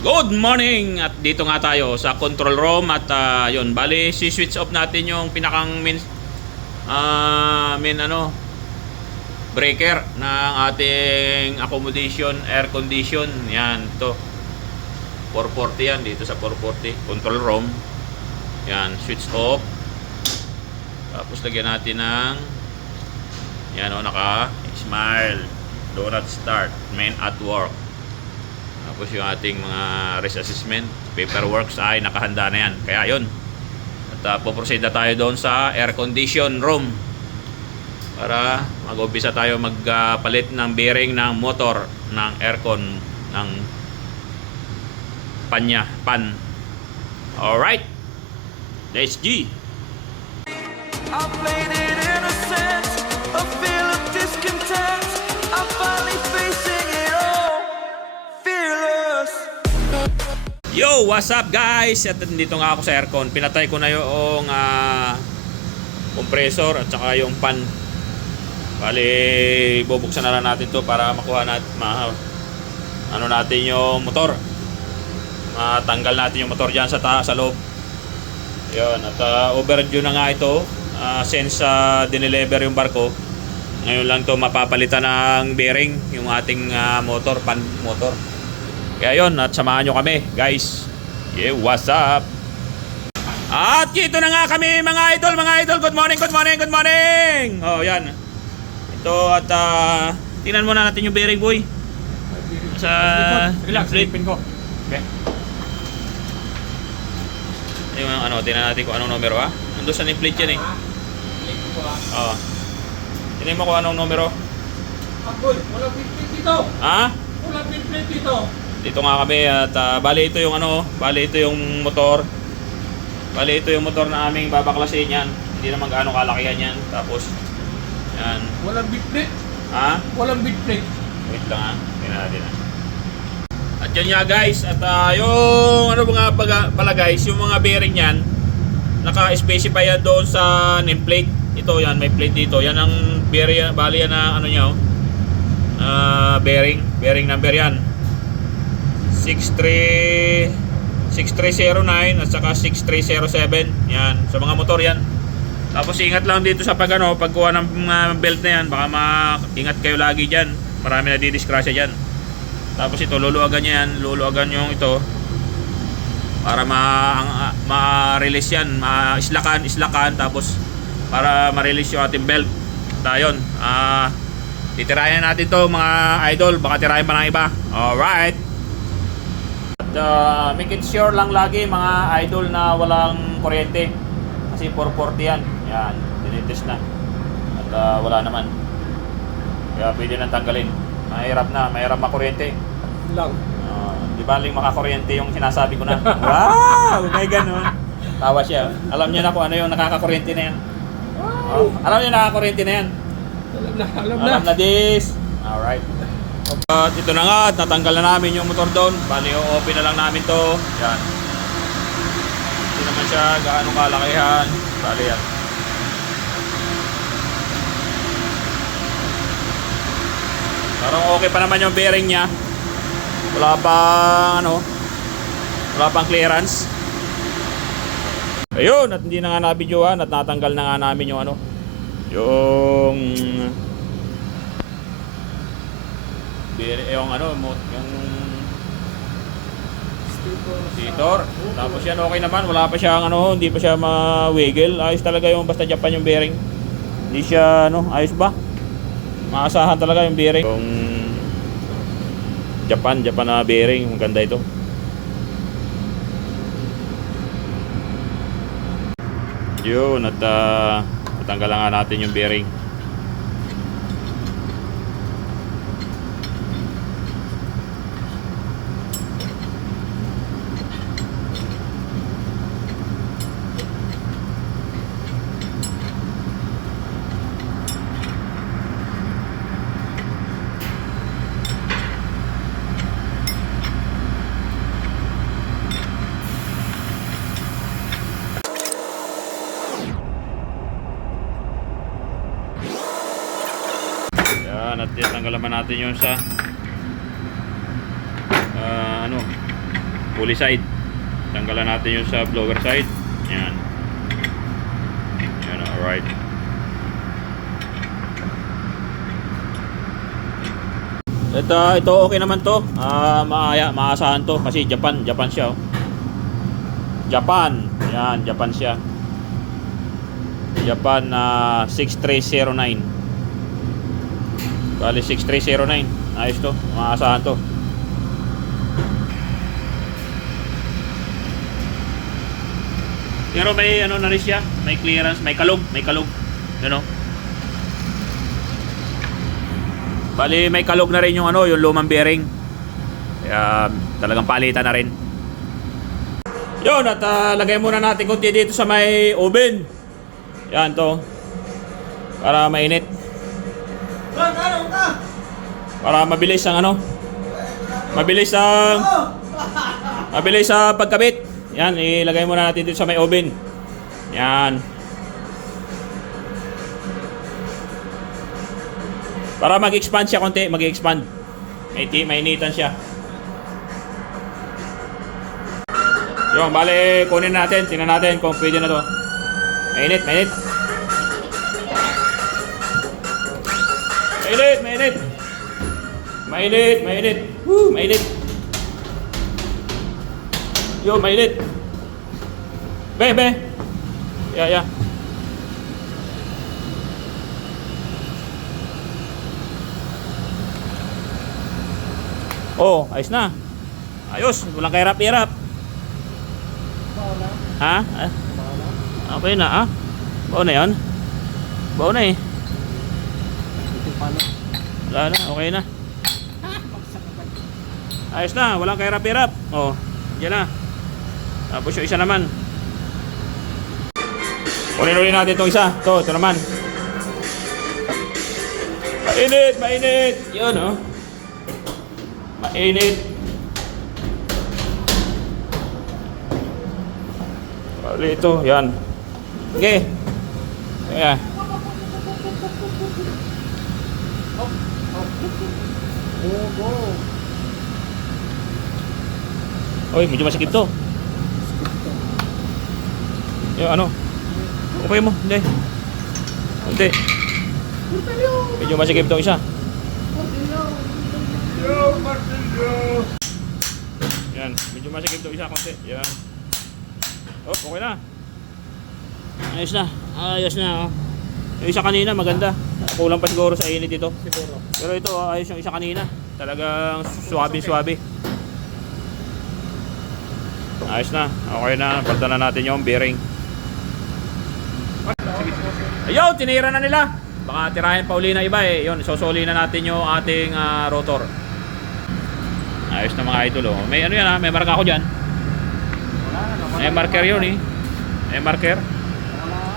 Good morning! At dito nga tayo sa control room at yun, bali si-switch off natin yung pinakang main breaker ng ating accommodation air condition. Yan, to 440 yan, dito sa 440 control room. Yan, switch off. Tapos lagyan natin ng yan o, naka-smile. Do not start, main at work. Tapos yung ating mga risk assessment, paperwork ay nakahanda na yan. Kaya yun. At puproceed na tayo doon sa air condition room para mag-umpisa tayo magpalit ng bearing ng motor ng aircon ng pan. Alright, let's G. I played it innocent, a feel of discontent. I'm finally facing it all, fearless. Yo, what's up guys? At nandito nga ako sa aircon. Pinatay ko na yung compressor at saka yung pan. Bali, bubuksan na lang natin to para makuha natin natin yung motor. Matanggal natin yung motor dyan sa loob. Yun, at overdue na nga ito. Since dineliver yung barko, ngayon lang to mapapalitan ng bearing yung ating pan motor. Kaya yun, at samahan nyo kami guys. Yeah, what's up? At dito na nga kami mga idol. Good morning. Oh, yan. Ito at tingnan muna natin yung bearing, boy. Sa relax, silipin ko. Okay. Yung tingnan natin kung anong numero Nandun sa nameplate yan eh. Oh. Tingnan mo kung anong numero. Boy, walang pinplate dito. Walang pinplate dito. Dito nga kami at bali ito yung motor. Bali ito yung motor na aming babaklasin yan. Hindi naman gaano kalakihan yan. Tapos yan. Walang pinplate. Walang pinplate. Wait lang tingnan natin At yan nga guys, at yung pala guys, yung mga bearing yan, naka-specify yan doon sa nameplate. Ito yan, may plate dito. Yan ang bearing, bali yan na bearing number yan. 6309 at saka 6307. Yan, sa mga motor yan. Tapos ingat lang dito sa pagkuha ng belt na yan, baka ingat kayo lagi diyan. Marami na didisgrasya diyan. Tapos ito luluagan yung ito para ma-release yan, islakan tapos para ma-release yung ating belt. Tayon. Titirayan natin to mga idol, baka tirayan pa ng iba. Alright. At make it sure lang lagi mga idol na walang kuryente. Kasi 440 yan. Yan, dinitest na. At wala naman. Kaya pwede nang tanggalin. Mahirap makuryente. Lang. Di ba makakuryente yung sinasabi ko na? Wow! May ganun. Tawa siya. Alam niya na kung ano yung nakakakuryente na yan. Wow! Alam niya nakakakuryente na yan. Alam na this. Alright. At ito na nga, natanggal na namin yung motor doon. Bali, open na lang namin to. Yan. Hindi naman siya gaano kalakihan. Bali yan. Parang okay pa naman yung bearing niya. Wala pang clearance. Ayun, at hindi na nga nabidyohan at natanggal na nga namin yung stitor. Tapos yan okay naman, wala pa siyang hindi pa siya ma-wiggle. Ayos talaga yung basta Japan yung bearing. Hindi siya ayos ba? Maasahan talaga yung bearing. Yung Japan na bearing, maganda ito. Yun, at natanggal nga natin yung bearing. Yan, at tanggal naman natin yung sa pulley side. Tanggalan natin yung sa blower side. Yan. Yan, alright. Ito okay naman to. Maasahan to kasi Japan siya. Oh. Japan. Yan, Japan siya. Japan 6309. Bali 6309. Ayos to. Maasahan to. Pero may ano na rin siya, may clearance, may kalog. Ano? Bali may kalog na rin yung ano, yung lumang bearing. Kaya talagang palitan na rin. Yun, at lagay muna natin konti dito sa may oven. Yan to. Para mainit. Para mabilis ang ano. Mabilis ang pagkabit. Yan, ilagay muna natin dito sa may oven. Yan. Para mag-expand siya konti, mag-expand. Mainitan siya. Yung, bale, kunin natin, tingnan natin kung pwede na to. Mainit. Mainit. Woo, mainit. Yo, mainit. Be. Ya. Oh, ayos na. Ayos, walang kahirap-hirap. Ha? Okay na, ah? Bao na yun? Bao na eh. Wala na, okay na. Ayos na, walang kahirap-hirap. Oh, yan na. Tapos yung isa naman. Kunin natin itong isa. Ito naman. Mainit. Yun, oh. Mainit. Bali ito, yan. Okay. Ayan. Oy, medyo masikip to. Yung ano? Okay mo, hindi. Medyo masikip itong isa. Yan, medyo masikip itong isa konti. Yan. Oh, okay na. Ayos na. Oh. Yung isa kanina maganda. Kulang pa siguro sa init ito. Pero ito, ayos yung isa kanina. Talagang suwabe. Ayos na. Okay na. Palitan na natin yung bearing. Ayun, tinira na nila. Baka tirahin pa uli na iba eh. Yun, sosoli na natin yung ating rotor. Ayos na mga idol. Oh. May ano yan ha, may marka ako dyan. May marker yun eh. May marker.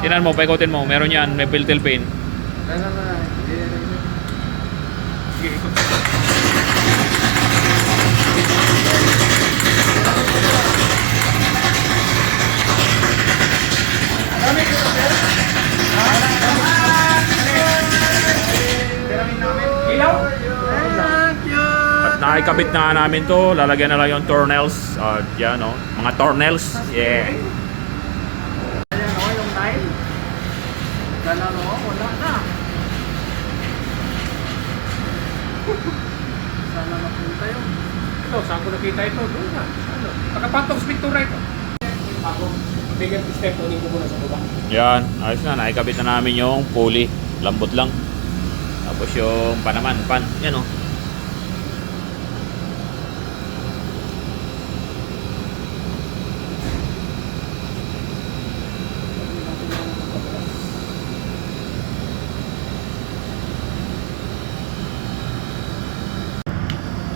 Tinan mo, paikotin mo. Meron yan, may filter pin. At nakikabit na namin to. Lalagyan na lang yung tornels. Yan o, mga tornels. Yeah. Ayan o, yung tile. Wala na. Sana mapunta yun. Ito, saan ko nakita ito? Doon na. Ano? Nakapantong pintura ito. Ako, bigyan step, unin ko muna sa baba. Yan, ayos na. Nakikabit na namin yung pulley. Lambot lang. Tapos yung pan. Yan o.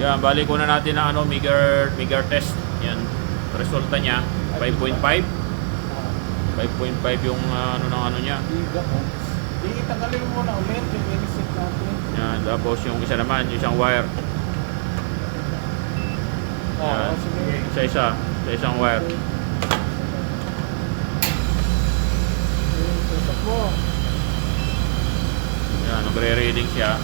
Yan, balik ko na natin ang ano, meager test. Yan, resulta niya 5.5. 5.5 yung ano niya. Itanggalin mo na ulit yung inisip natin. Yan, tapos yung isa naman, yung isang wire. Yan, Sige. sa isang wire. Tutok mo. Yan, nagre-reading siya.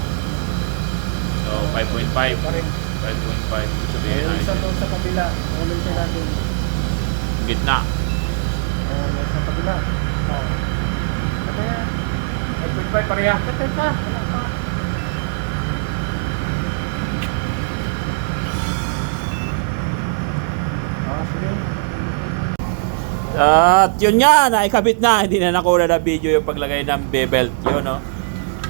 So, 5.5. 5.5. Sabihin Yung isa natin. doon sa kabila. Ulit siya natin. Gitna. Yung sa kabila. Oo. Ano yan? 5.5 pareha. Kapit ka. Wala pa. Sige. At yun nga, naikabit na. Hindi na nakuha na video yung paglagay ng bebelt. Yun, no?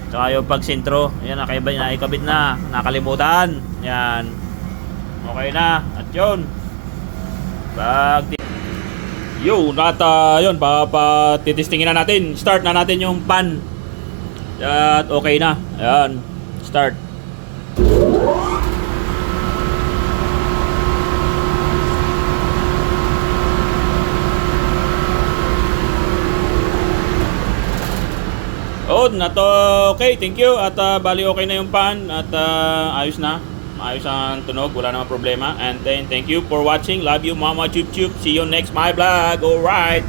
Tsaka yung pagsintro. Yan, naikabit na. Nakalimutan. Yan. Okay na. At yun. Yun, at yun, titistingin na natin. Start na natin yung pan. At okay na. Ayan. Start. Oh, okay, thank you. At bali okay na yung pan at ayos na. Ayos ang tunog, wala namang problema. And then thank you for watching. Love you Mama Chup Chup. See you next my vlog. All right.